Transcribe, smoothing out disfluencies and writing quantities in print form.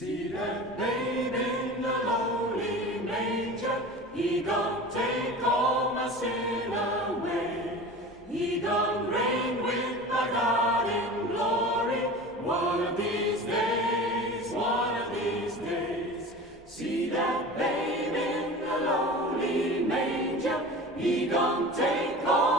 See that babe in the lowly manger, he gon' take all my sin away. He gon' reign with my God in glory, one of these days, one of these days. See that babe in the lowly manger, he gon' take all